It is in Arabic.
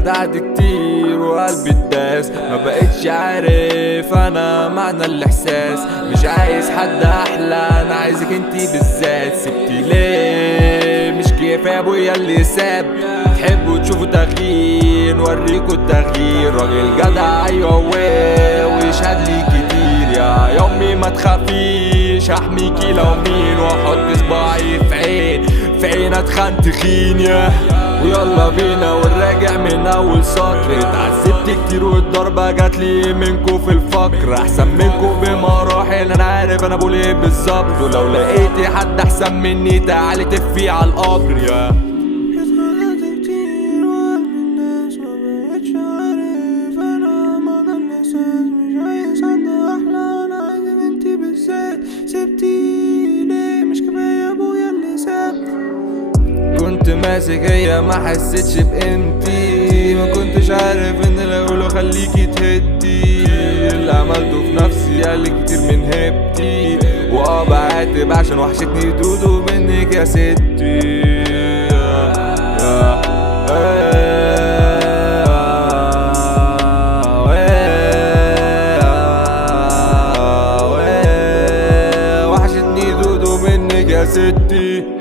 خدعت كتير وقلبي اتداس، ما بقتش عارف انا معنى الاحساس. مش عايز حد احلى، انا عايزك انتي بالذات. سبتي ليه؟ مش كفايه ابويا اللي ساب؟ تحبوا تشوفوا تغيير نوريكوا التغيير. راجل جدع ايوه ويشهد لي كتير. يا امي ما تخافيش هحميكي لو مين، واحط صباعي في عين اتخن تخين. ويلا بينا ونراجع من اول سطر. اتعذبت كتير والضربة جاتلي منكو في الفقر. احسن منكو بمراحل، انا عارف انا بقول ايه بالظبط. ولو لقيتي حد احسن مني تعالي تفي على القبر. اتخدعت كتير وقلبي الناس، ما بقتش عارف انا معنى الاحساس. مش عايز حد احلى، انا عايزك انتي بالذات. سبتي ليه؟ مش كفايه ابويا اللي ساب؟ كنت ماسك هي ما حسيتش بقيمتي، ما كنتش عارف ان اللي اقوله خليكي تهدي. اللي عملته في نفسي قال كتير من هيبتي، بعاتب عشان وحشتني دودو منك يا ستي. وحشتني دودو منك يا ستي.